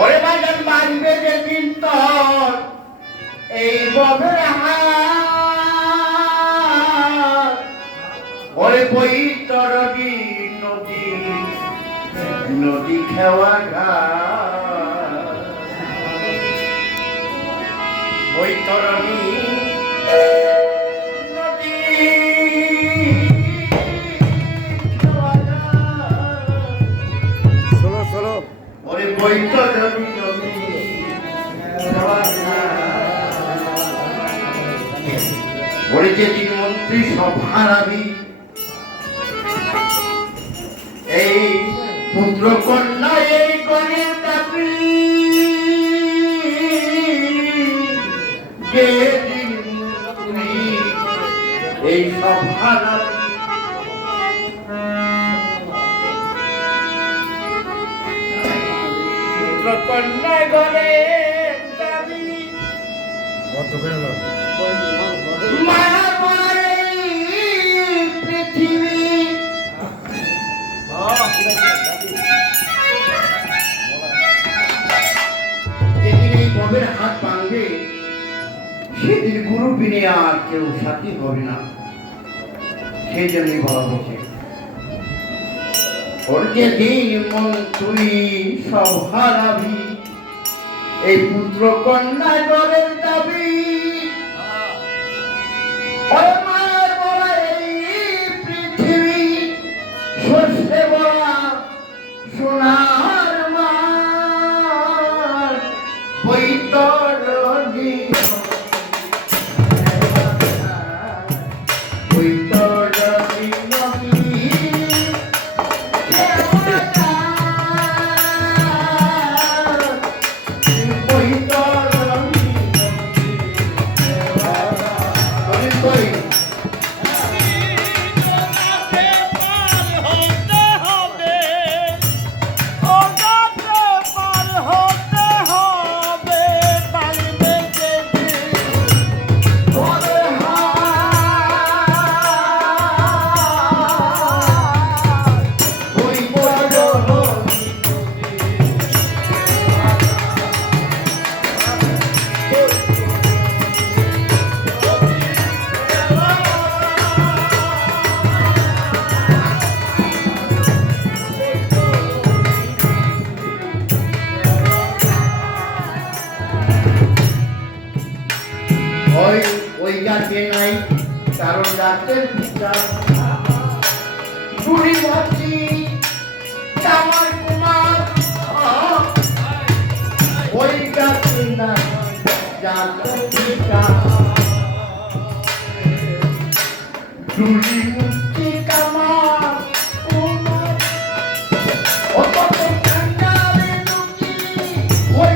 ওরে বাজান বাজবে যেদিন তোর এই ববে ওরে বৈতরণী নদী নদী খেওয়া ঘাট বৈতরণী নদী খেওয়া ঘাট ওরে বৈতরণী নদী খেওয়া ঘাট ওরে যেদিন মন্ত্রী সভা হারাবি এই পুত্র কন্যা এই গণের দাবি যেদিন তুমি এই সভা পুত্র কন্যা গণের দাবি পৃথিবী যেদিন এই ববের হাত ভাঙবে সেদিন গুরু বিনে আর কেউ সাথী হবে না। সেই জন্যই বলা হচ্ছে ওর যেদিন মন তুই সব হারাবি এই পুত্র কন্যা গড়ের দাবি পৃথিবী সর্ষে বলা সোনার মাঠ বৈতরণী বৈতরণী নদী বৈতরণী ওই গাছে নাই কারণ গাছের পিতা বুড়ি ভাবছি আমার কুমার ওই গাছে নাই গাছের পিতা বুড়ি মুক্তি কামার কুমার অত কাঙ্গালে লুকি ওই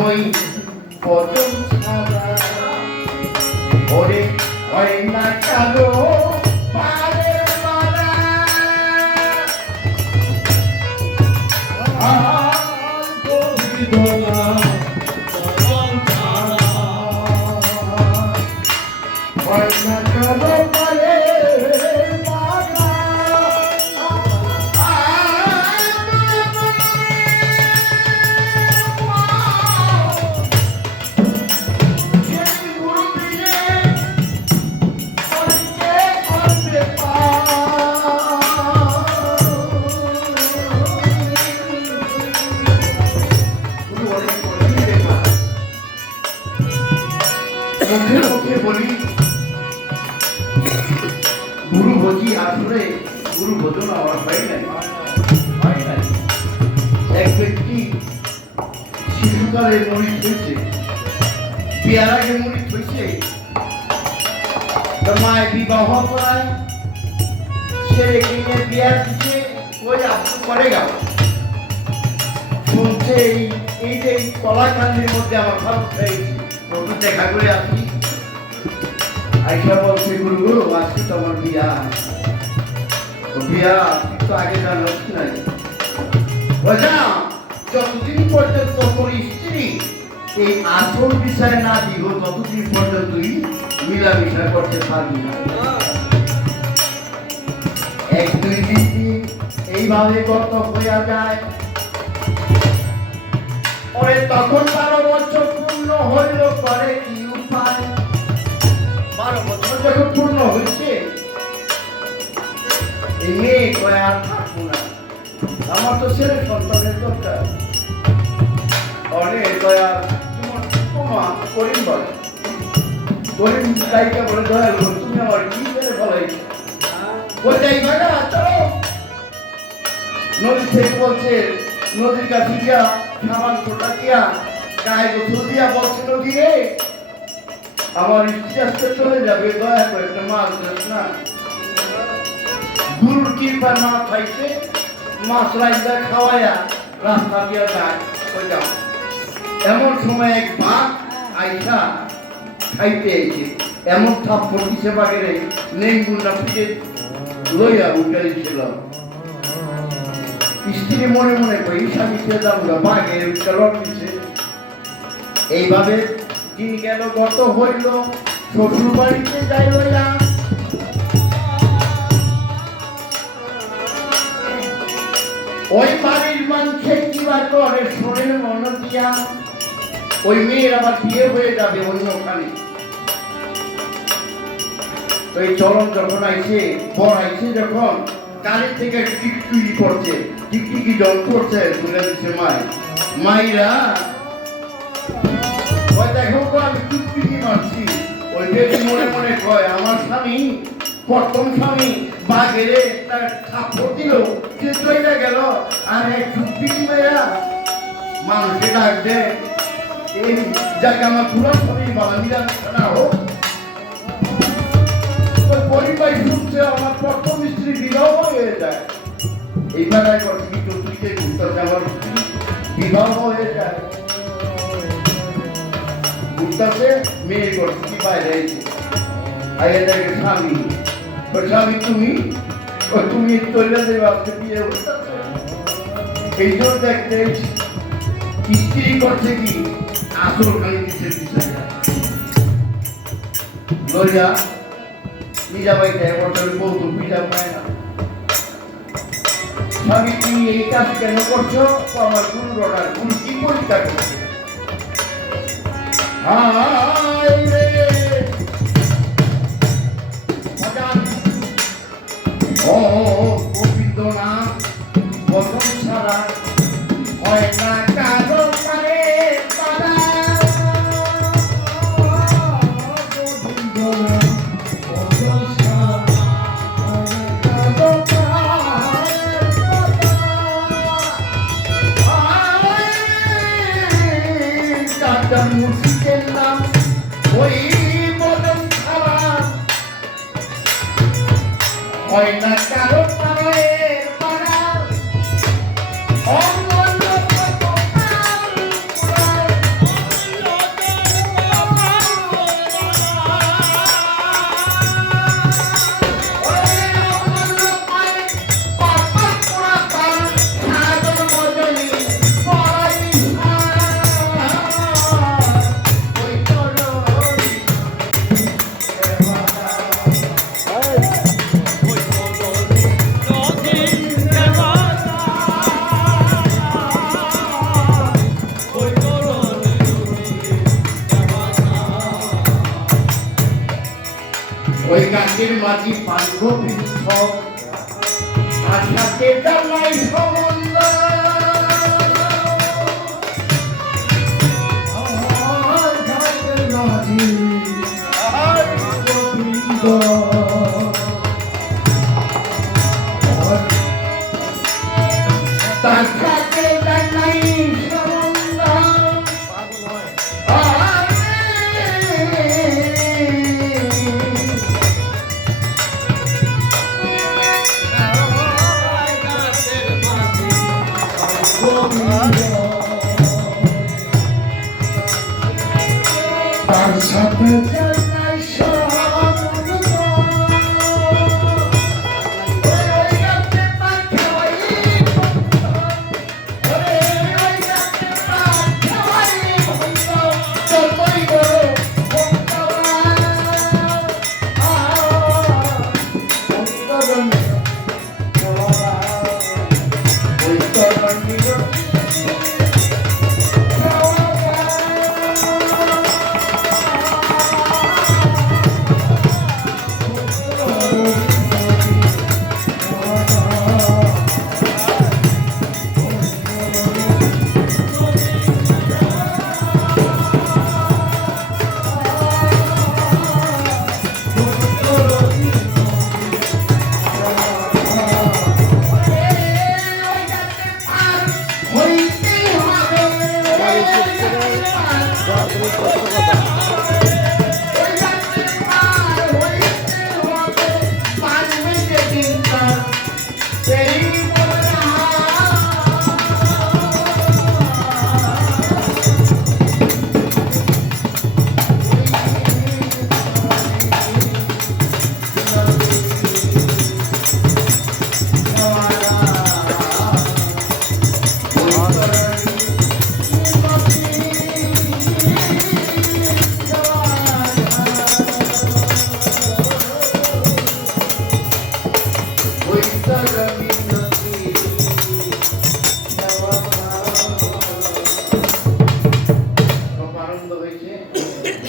ওই পদম ছাড়া ওরে ওই না কালো পারে মারা গোবিন্দনা পদম ছাড়া ওই না কালো পারে বলি গুরু ভোজি আসলে গুরু ভোজন আমার হয় নাই এক ব্যক্তি শিশুকালে মরিচ হয়েছে পেয়ারাকে মরিচ হয়েছে মায় বিবাহ করায় ছেলেকে নিয়ে বিয়ার দিচ্ছে ওই আপনি করে গেল শুনছে এই যে কলাকান্দির মধ্যে আমার ভালো খেয়েছি ওকে দেখা করে আসি আইসা বলছে গুরু গুরু আজকে তো আমার বিয়া বিয়া তুই তো আগে জানাস নাই বোঝা যতদিন পর্যন্ত তোর স্ত্রী এই আসল বিষয় না দিব ততদিন পর্যন্তই মিলামিশা করতে পারবি না এক দুই দিন এইভাবে গত হইয়া যায় পরে তখন 12 বছর পূর্ণ হইল করে কি উপায় 12 বছর যখন পূর্ণ হয়েছে এই মেয়ে কয়ে আর থাকবো না আমার তো ছেলে সন্তানের দরকার অনেক দয়া তোমার ক্ষমা করিম বলে করিম তাইকে বলে দয়া করো তুমি আমার কি করে বলাই বলতে এই ভাইরা চলো নদী থেকে বলছে নদীর কাছে গিয়া সাবান ফোটা দিয়া গায়ে গোসল দিয়া বলছে নদী রে আমার স্ত্রী আজকে চলে যাবে দয়া করে একটা মাছ দেস না গুরুর কৃপার মাছ খাইছে মাছ রাইজা খাওয়াইয়া রাস্তা দিয়া যায় ওই যাও এমন সময় এক বাঘ আইসা খাইতে এসে এমন থাপ্পড় দিছে বাঘের নেংগুন্ডা পিঠে লইয়া উঠে দিছিল স্ত্রী মনে মনে কই স্বামীকে যাবো বাঘের লট দিছে এইভাবে দিন গেল গত হইল শ্বশুর বাড়িতে যাই লইয়া ওই বাড়ির মানুষে কিবা করে শোনেন মন দিয়া ওই মেয়ের আবার বিয়ে হয়ে যাবে অন্যখানে তো এই চরণ যখন আইছে বর আইছে যখন কানের থেকে টিকটুকি করছে টিকটিকি জল করছে তুলে দিচ্ছে মাইরা ওই দেখো তো আমি টিকটিকি মারছি ওই বেশি মনে মনে কয় আমার স্বামী প্রথম স্বামী বাঘেরে একটা থাপ্পড় দিল সে চলে গেল আর এক টিকটিকি মেয়েরা মানুষকে ডাক দেয় এই যাকে আমার পুরো স্বামী বাবা নিরামিষা না হোক পরিবার শুনছে আমার প্রথম স্ত্রী বিবাহ হয়ে যায় এই বেলায় করছে কি চতুর্থে ঘুরতে আমার স্ত্রী বিবাহ হয়ে যায় ঘুরতেছে মেয়ে করছে কি বাইরে আইয়া দেখে স্বামী স্বামী তুমি চলে যাবে আজকে বিয়ে উঠতেছে এই জন্য দেখতে স্ত্রী করছে কি আসল খালি দিচ্ছে বিষয়টা লইয়া নিজা বাইতে বছর বউ তো পিজা পায় না স্বামী তুমি এই কাজ কেন করছো তো আমার গুরুর অর্ডার গুরু কি পরীক্ষা করছে গোবিন্দ না বসন ছাড়া হয় না কারো পারে মুর্শিদের নাম ওই মদন ছাড়া হয় না কারো পাড়ায় পাড়া ওই গাছের মাঝি পান্থ বৃক্ষ আর সাথে জানাই সম্বন্ধ তার সাথে জানাই সম্বন্ধ সাথে চাই নাই সব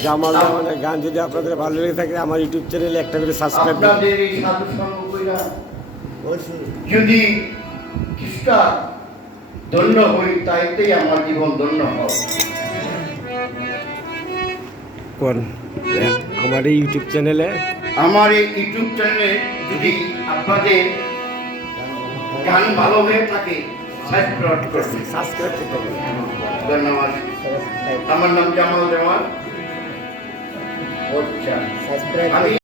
জামাল জামানের গান যদি আপনাদের ভালো লেগে থাকে আমার ইউটিউব চ্যানেলে একটা করে সাবস্ক্রাইব করুন। আপনাদের এই সাধু সঙ্গ কইরা যদি খ্রিস্টা ধন্য হই তাইতেই আমার জীবন ধন্য হয়। কোন আমার এই ইউটিউব চ্যানেলে যদি আপনাদের গান ভালো হয়ে থাকে সাবস্ক্রাইব করবেন। সাবস্ক্রাইব করতে হবে। ধন্যবাদ। আমার নাম জামাল দেওয়ান। আমি